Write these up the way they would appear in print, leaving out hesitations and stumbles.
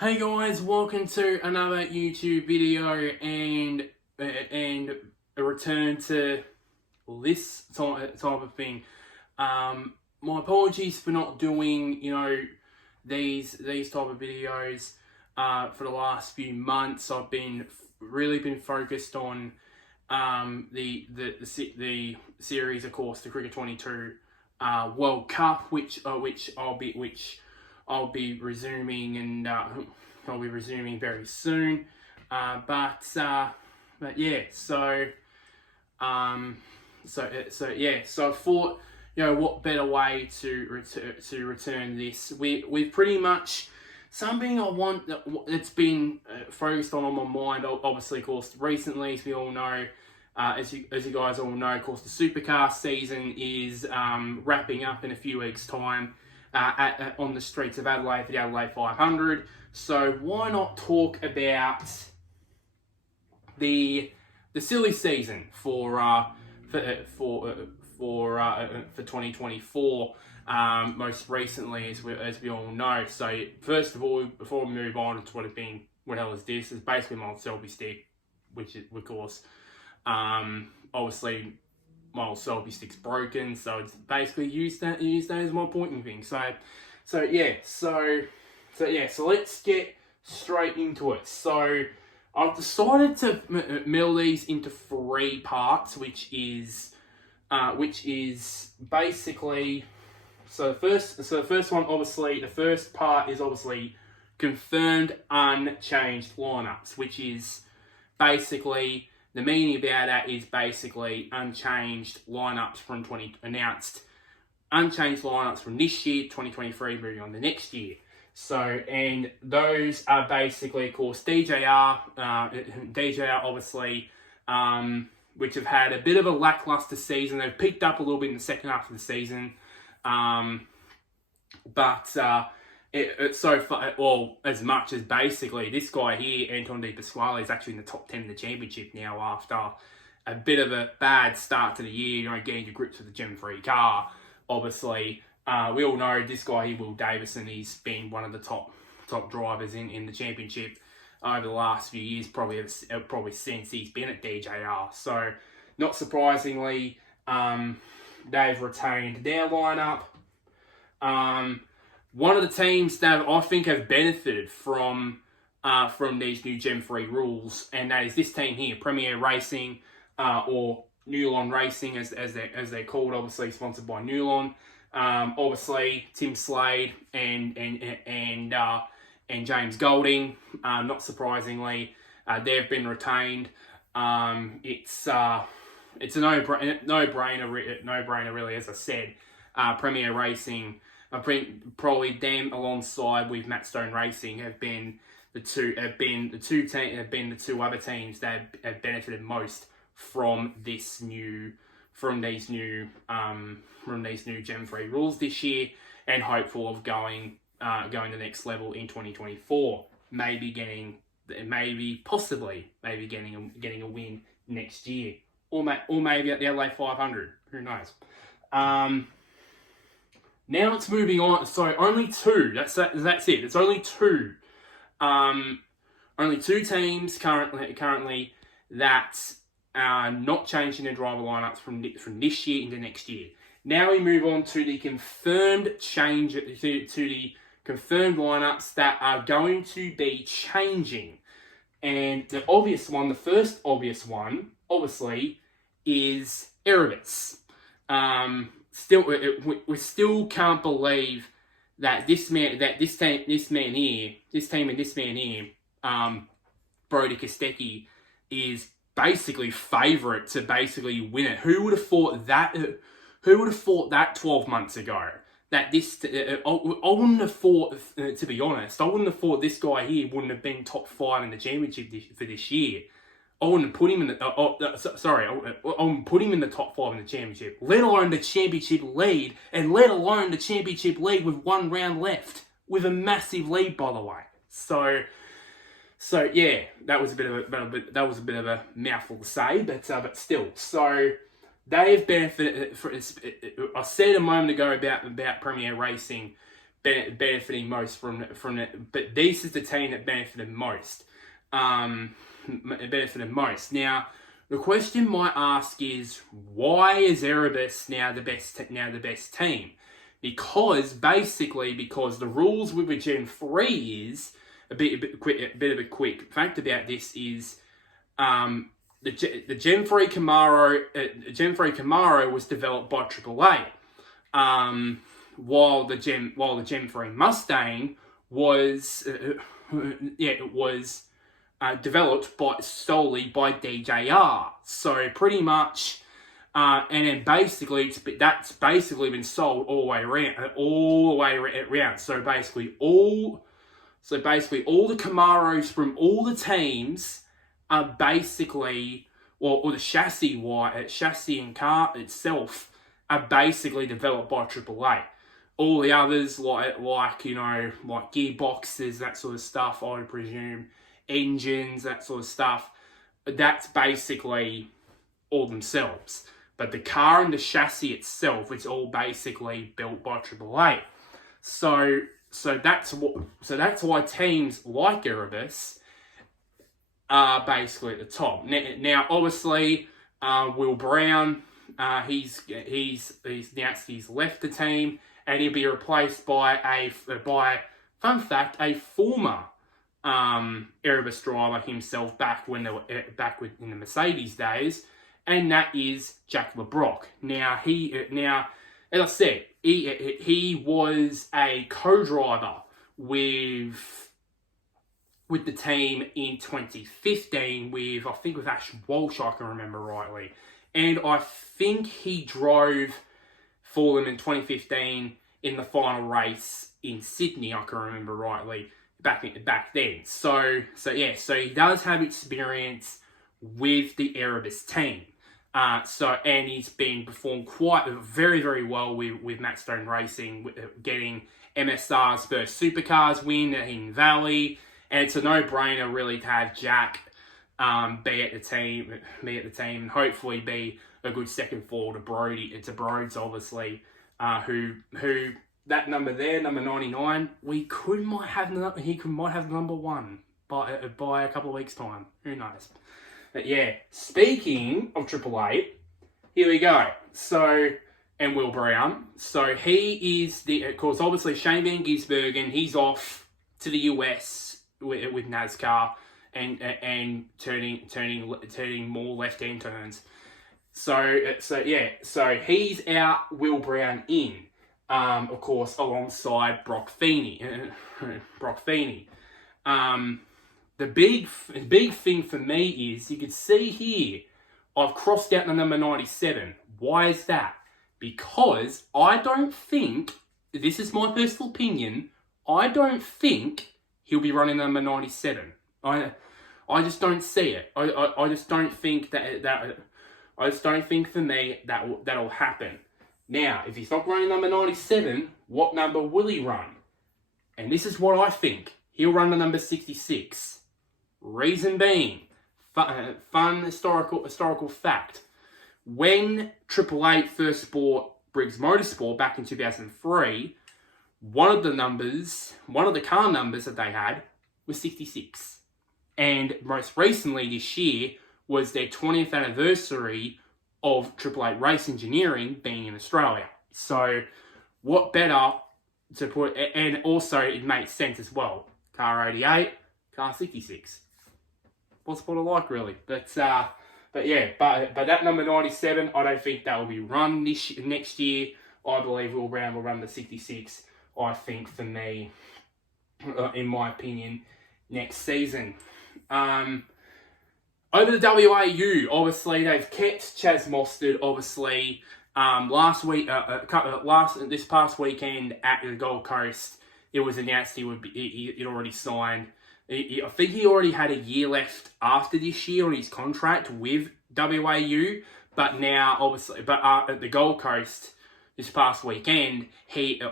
Hey guys, welcome to another YouTube video and a return to this type of thing. My apologies for not doing these type of videos for the last few months. I've been really been focused on the series, of course, the Cricket 22 World Cup, which I'll be resuming, and I'll be resuming very soon. But yeah, so I thought, what better way to return this? We've pretty much something that's been focused on my mind. Obviously, of course, recently, as we all know. As you guys all know, of course, the Supercars season is wrapping up in a few weeks' time on the streets of Adelaide for the Adelaide 500. So why not talk about the silly season for 2024? Most recently, as we all know. So first of all, before we move on to what hell is this? It's basically my old selfie stick, which is, of course. Obviously, my old selfie stick's broken, so it's basically used that as my pointing thing. So let's get straight into it. So I've decided to mill these into three parts, which is basically the first one. Obviously, the first part is obviously confirmed unchanged lineups, which is basically. The meaning about that is basically unchanged lineups from unchanged lineups from this year, 2023, moving on to next year. So, and those are basically, of course, DJR obviously, which have had a bit of a lackluster season. They've picked up a little bit in the second half of the season, it's so far, well, as much as basically this guy here, Anton De Pasquale, is actually in the top 10 of the championship now after a bit of a bad start to the year, getting to grips with the Gem 3 car. Obviously, we all know this guy here, Will Davison, he's been one of the top drivers in the championship over the last few years, probably since he's been at DJR. So, not surprisingly, they've retained their lineup. One of the teams that I think have benefited from these new Gem 3 rules, and that is this team here, Premier Racing, or Newlon Racing, as they're called, obviously sponsored by Newlon. Obviously, Tim Slade and James Golding. Not surprisingly, they've been retained. It's a no-brainer, really, as I said. Premier Racing. I think probably them alongside with Matt Stone Racing have been the two other teams that have benefited most from these new Gem 3 rules this year, and hopeful of going to the next level in 2024. Possibly getting a win next year, or maybe at the Adelaide 500. Who knows? Now it's moving on. So only two. That's it. It's only two. Only two teams currently that are not changing their driver lineups from this year into next year. Now we move on to the confirmed the confirmed lineups that are going to be changing. And the first obvious one, obviously, is Erebus. We still can't believe that this team and this man here, Brody Kostecki, is basically favourite to basically win it. Who would have thought that? Who would have thought that 12 months ago? That this, I wouldn't have thought, to be honest, I wouldn't have thought this guy here wouldn't have been top 5 in the championship for this year. I wouldn't put him in the. I wouldn't put him in the top 5 in the championship, let alone the championship lead, and let alone the championship lead with one round left, with a massive lead, by the way. So yeah, that was a bit of a mouthful to say, but still. So they have benefited. I said a moment ago about Premier Racing benefiting most from it. But this is the team that benefited most. Benefited most. Now, the question might ask is, why is Erebus now the best team? Because the rules with the Gen 3 is a bit of a quick fact about this is the Gen 3 Camaro was developed by AAA, while the Gen 3 Mustang was developed solely by DJR. So pretty much, and then basically that's basically been sold all the way around. So basically all the Camaros from all the teams are basically, or the chassis and car itself are basically developed by AAA. All the others, like gearboxes, that sort of stuff, I would presume, engines, that sort of stuff, that's basically all themselves. But the car and the chassis itself, it's all basically built by AAA. So that's why teams like Erebus are basically at the top. Now obviously, Will Brown, he's announced he's left the team, and he'll be replaced by fun fact, a former Erebus driver himself back in the Mercedes days, and that is Jack LeBrock. Now as I said, he was a co-driver with the team in 2015 with Ash Walsh, I can remember rightly, and I think he drove for them in 2015 in the final race in Sydney, I can remember rightly, back then. So he does have experience with the Erebus team. And he's been performed very, very well with Matt Stone Racing, getting MSR's first Supercars win at Hidden Valley, and it's a no-brainer really to have Jack be at the team, and hopefully be a good second forward to Broads, obviously, who that number there, number 99, he might have number 1 by a couple of weeks' time. Who knows? But yeah, speaking of Triple Eight, here we go. And Will Brown. So he is of course, obviously Shane Van Gisbergen, he's off to the US with NASCAR and turning more left-hand turns. So he's out, Will Brown in. Of course, alongside Brock Feeney. The big thing for me is, you can see here, I've crossed out the number 97. Why is that? Because I don't think, this is my personal opinion, I don't think he'll be running number 97. I just don't see it. I just don't think I just don't think for me that'll happen. Now, if he's not running number 97, what number will he run? And this is what I think. He'll run the number 66. Reason being, fun historical fact. When Triple Eight first bought Briggs Motorsport back in 2003, one of the car numbers that they had was 66. And most recently this year was their 20th anniversary of Triple Eight Race Engineering being in Australia. So what better to put, and also it makes sense as well. Car 88, car 66. What's what I like, really. But that number 97, I don't think that will be run next year. I believe Will Brown will run the 66. I think, for me, in my opinion, next season. Over the WAU, obviously they've kept Chaz Mostert. Obviously, this past weekend at the Gold Coast, it was announced he'd already signed. I think he already had a year left after this year on his contract with WAU, but now, obviously, at the Gold Coast this past weekend,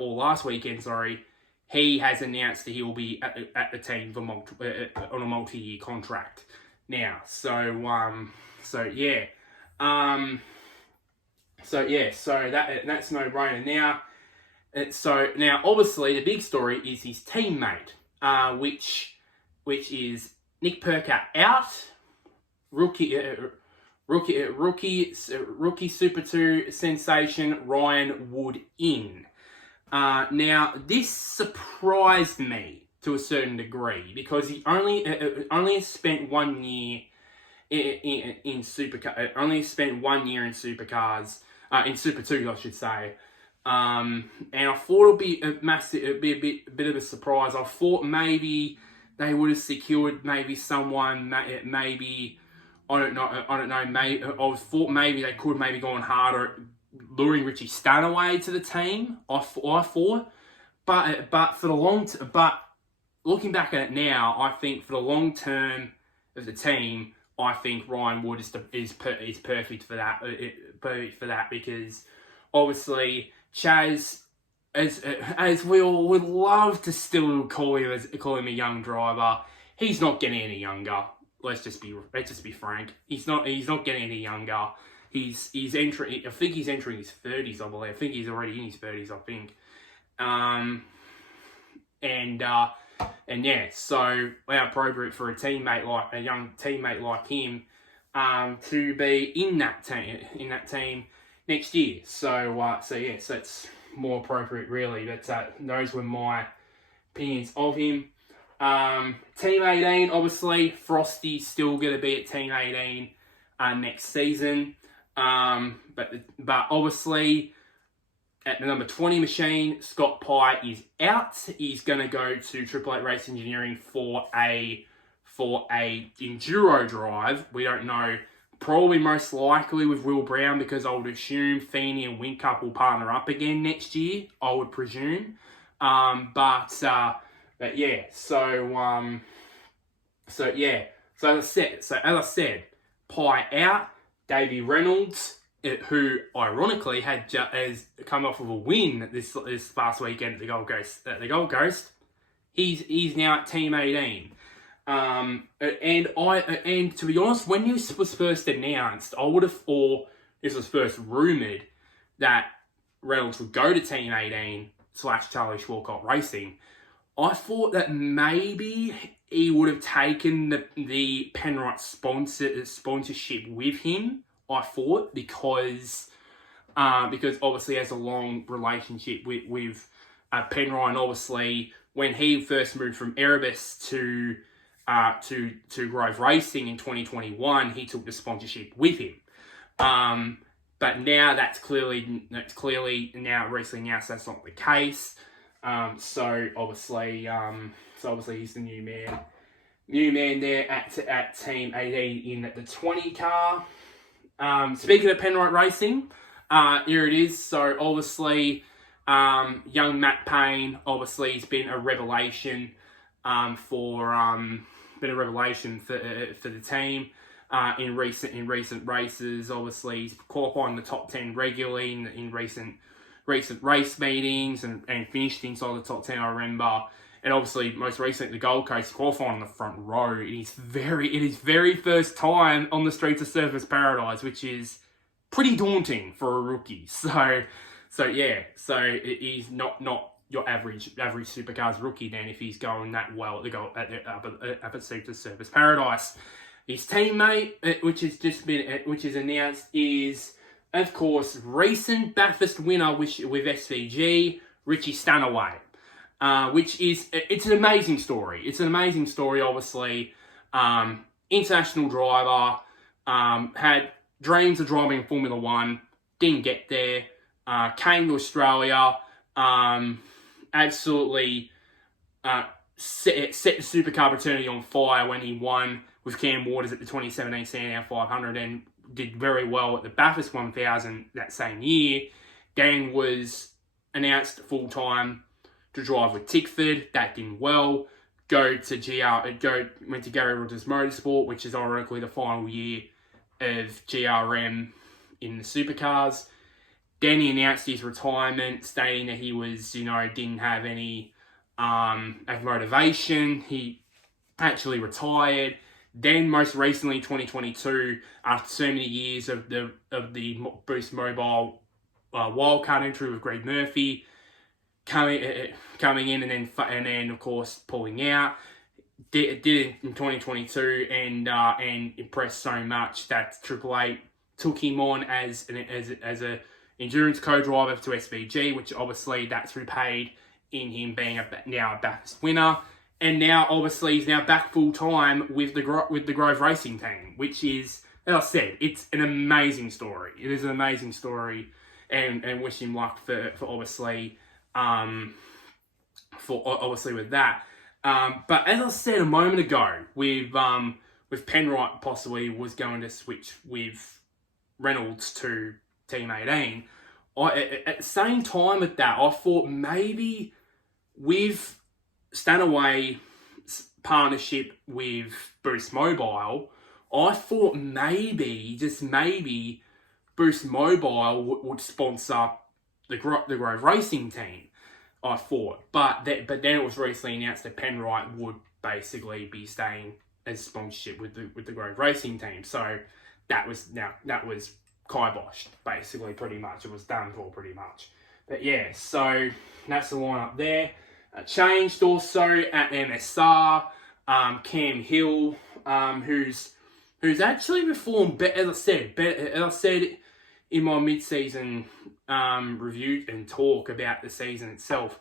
last weekend, he has announced that he will be at the team on a multi-year contract now. So that's no-brainer. Now, So now, obviously, the big story is his teammate, which is Nick Percat out, rookie Super 2 sensation Ryan Wood in. Now, this surprised me to a certain degree because he only has spent 1 year in Supercar. Only spent 1 year in Supercars, in Super 2, I should say. And I thought it'd be a bit of a surprise. I thought maybe they would have secured maybe someone, maybe I don't know. Maybe I thought maybe they could maybe gone harder at luring Richie Stanaway to the team. I thought, but for the but looking back at it now, I think for the long term of the team, I think Ryan Wood is perfect for that. Perfect for that because obviously Chaz, as we all would love to still call him a young driver, he's not getting any younger. Let's just be frank. He's not getting any younger. He's entering. I think he's entering his 30s. I believe. I think he's already in his 30s. I think. And yeah, so how appropriate for a young teammate like him, to be in that team next year. So it's more appropriate really. But those were my opinions of him. Team 18, obviously, Frosty's still going to be at Team 18 next season. But obviously, at the number 20 machine, Scott Pye is out. He's going to go to Triple Eight Race Engineering for a enduro drive. We don't know. Probably most likely with Will Brown because I would assume Feeney and Whincup will partner up again next year. I would presume. But yeah, so as I said, Pye out, Davey Reynolds, who ironically has come off of a win this past weekend at the Gold Coast. He's now at Team 18. And to be honest, when this was first announced, or this was first rumoured that Reynolds would go to Team 18 / Charlie Schwarcott Racing, I thought that maybe he would have taken the Penrite sponsorship with him. I thought because obviously he has a long relationship with Penrite. Obviously, when he first moved from Erebus to Grove Racing in 2021, he took the sponsorship with him. But now that's clearly now recently announced that's not the case. So obviously he's the new man there at Team 18 in the 20 car. Speaking of Penrite Racing, here it is. So obviously, young Matt Payne obviously has been a revelation for the team in recent races. Obviously, he's qualified in the top 10 regularly in recent race meetings and finished inside the top 10, I remember. And obviously, most recently, the Gold Coast qualifying on the front row. It is very first time on the streets of Surfers Paradise, which is pretty daunting for a rookie. So he's not your average Supercars rookie then if he's going that well at the streets of Surfers Paradise. His teammate, which is announced, is of course recent Bathurst winner with SVG, Richie Stanaway. It's an amazing story. It's an amazing story, obviously. International driver, had dreams of driving Formula One, didn't get there, came to Australia, absolutely set the supercar fraternity on fire when he won with Cam Waters at the 2017 Sandown 500 and did very well at the Bathurst 1000 that same year. Dan was announced full-time to drive with Tickford. That did well. Went to Gary Rogers Motorsport, which is ironically the final year of GRM in the supercars. Then he announced his retirement, stating that he was, didn't have any motivation. He actually retired. Then, most recently, 2022, after so many years of the Boost Mobile wildcard entry with Greg Murphy, coming in and then of course pulling out. Did it in 2022 and impressed so much that Triple Eight took him on as a endurance co-driver to SVG, which obviously that's repaid in him being now a Bathurst winner, and now obviously he's now back full time with the Grove Racing team, which is, as I said, it's an amazing story. It is an amazing story, and wish him luck for obviously with that. But as I said a moment ago, with Penrite possibly was going to switch with Reynolds to Team 18. At the same time with that, I thought maybe with Stanaway's partnership with Boost Mobile, I thought maybe, just maybe, Boost Mobile would sponsor the Grove Racing team. I thought, but then it was recently announced that Penrite would basically be staying as sponsorship with the Grove Racing team. So that was kiboshed, basically, pretty much. It was done for pretty much. But yeah, so that's the lineup there. Changed also at MSR, Cam Hill, who's actually performed better, as I said in my mid-season review and talk about the season itself.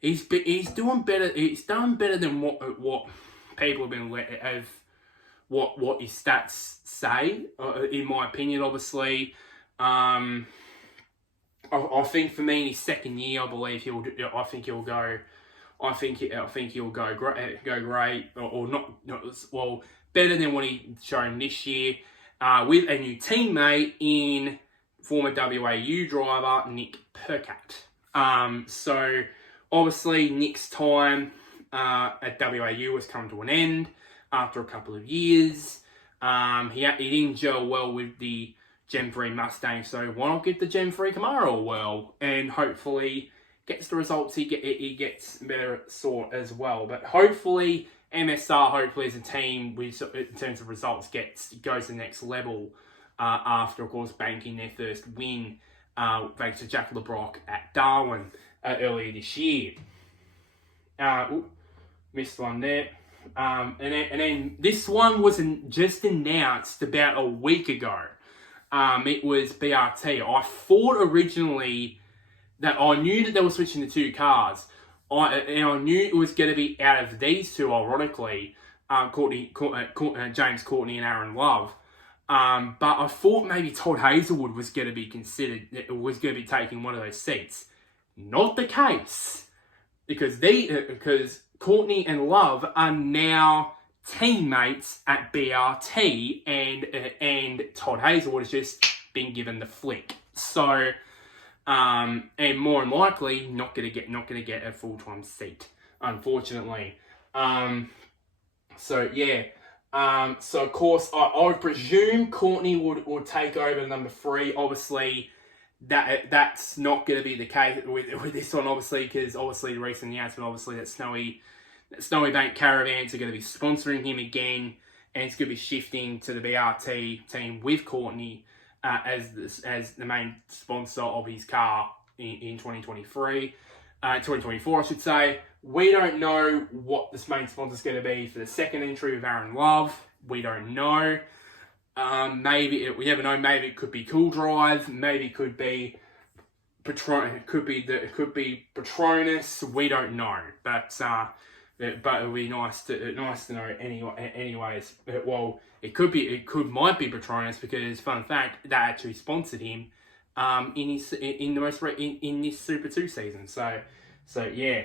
He's doing better. He's done better than what people have been what his stats say. In my opinion, obviously, I think for me in his second year, I believe he'll go. I think he'll go great, or not well, better than what he shown this year, with a new teammate in former WAU driver Nick Percat. So obviously Nick's time at WAU has come to an end after a couple of years. He didn't gel well with the Gen 3 Mustang, so why not get the Gen 3 Camaro well, and hopefully gets the results he gets better at sort as well. But hopefully MSR, as a team, in terms of results, goes to the next level after, of course, banking their first win thanks to Jack LeBrock at Darwin earlier this year. Missed one there. And then this one was just announced about a week ago. It was BRT. I thought originally that I knew that they were switching the two cars. And I knew it was going to be out of these two, ironically, James Courtney and Aaron Love. But I thought maybe Todd Hazelwood was going to be considered, was going to be taking one of those seats. Not the case, because Courtney and Love are now teammates at BRT, and Todd Hazelwood has just been given the flick. So, and more than likely, not gonna get a full-time seat, unfortunately. So yeah. So of course, I would presume Courtney would take over number 3. Obviously, that's not going to be the case with this one, obviously, because obviously the recent announcement, obviously, that Snowy Bank Caravans are going to be sponsoring him again, and it's going to be shifting to the BRT team with Courtney as the main sponsor of his car in 2024, I should say. We don't know what this main sponsor is going to be for the second entry with Aaron Love. We don't know. We never know. Maybe it could be Cool Drive. Maybe it could be It could be Patronus. We don't know. But it would be nice to know anyways. Well, might be Patronus, because fun fact, that actually sponsored him in this Super 2 season. So yeah.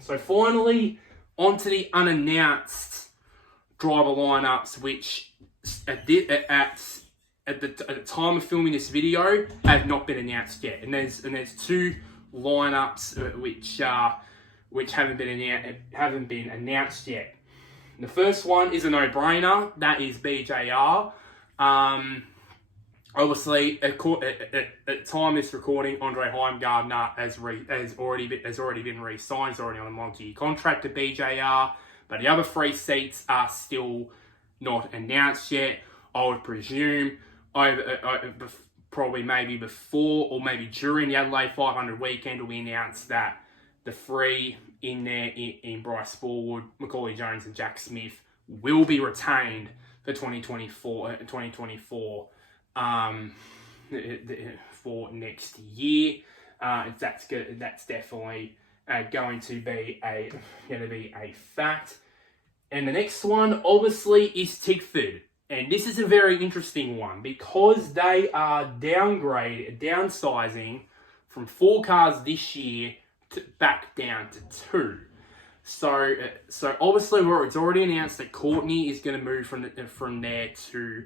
So finally, onto the unannounced driver lineups, which at the time of filming this video have not been announced yet. And there's 2 lineups which haven't been announced yet. The first one is a no-brainer. That is BJR. Obviously, at time of this recording, Andre Heimgartner has already been re-signed. He's already on a multi-year contract at BJR, but the other 3 seats are still not announced yet. I would presume probably maybe before or maybe during the Adelaide 500 weekend, we announced that the three in there in Bryce Smallwood, Macaulay Jones and Jack Smith will be retained for 2024 for next year. That's good. That's definitely going to be a fact. And the next one, obviously, is Tickford. And this is a very interesting one because they are downsizing from 4 cars this year back down to 2. So obviously, it's already announced that Courtney is going to move from there to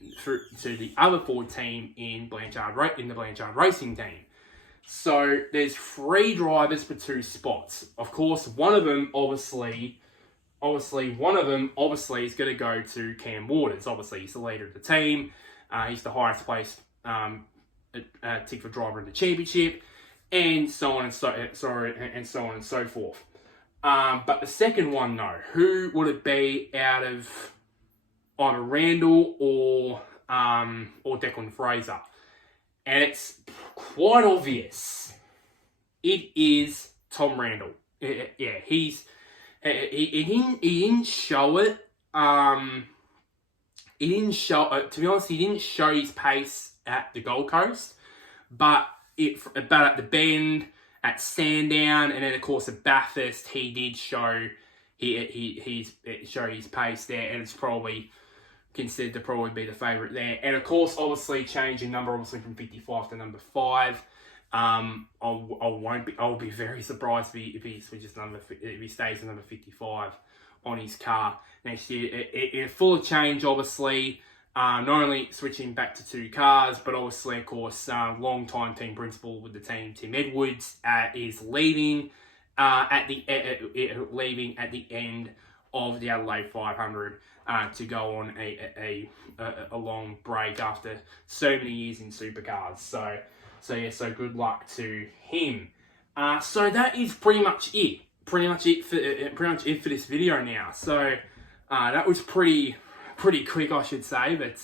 the other Ford team in the Blanchard Racing team. So there's 3 drivers for 2 spots. Of course, one of them obviously is going to go to Cam Waters. Obviously, he's the leader of the team. He's the highest placed Tickford driver in the championship, and so on and so forth. But the second one, though, who would it be out of either Randall or Declan Fraser? And it's quite obvious. It is Tom Randall. Yeah, he didn't show it. He didn't show. To be honest, he didn't show his pace at the Gold Coast, but at the Bend, at Sandown, and then of course at Bathurst, he did show his pace there, and it's probably considered to probably be the favourite there. And of course, obviously changing number from 55 to number 5. I'll be very surprised if he stays at number 55 on his car next year. It full of change, obviously. Not only switching back to 2 cars, but obviously, of course, long-time team principal with the team, Tim Edwards, is leaving at the end of the Adelaide 500 to go on a long break after so many years in Supercars. So good luck to him. So that is pretty much it. Pretty much it for this video now. So that was pretty quick, I should say. But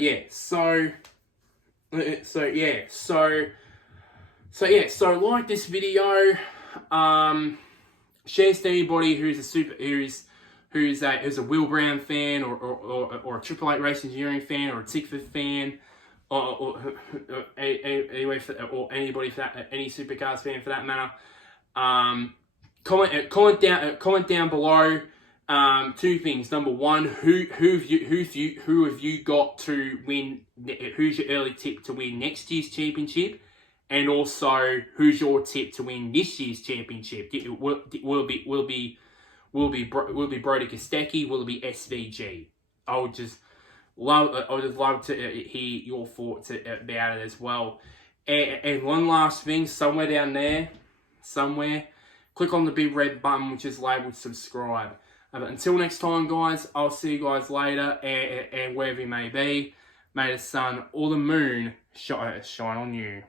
yeah. So like this video. Shares to anybody who's a Will Brown fan or a Triple Eight Race Engineering fan or a Tickford fan or anybody for that, any Supercars fan for that matter. Comment down below. 2 things. Number 1, who have you got to win? Who's your early tip to win next year's championship? And also, who's your tip to win this year's championship? Will it be Brody Kostecki? Will it be SVG? I would just love to hear your thoughts about it as well. And one last thing, somewhere down there, click on the big red button which is labelled subscribe. But until next time, guys, I'll see you guys later, and wherever you may be, may the sun or the moon shine on you.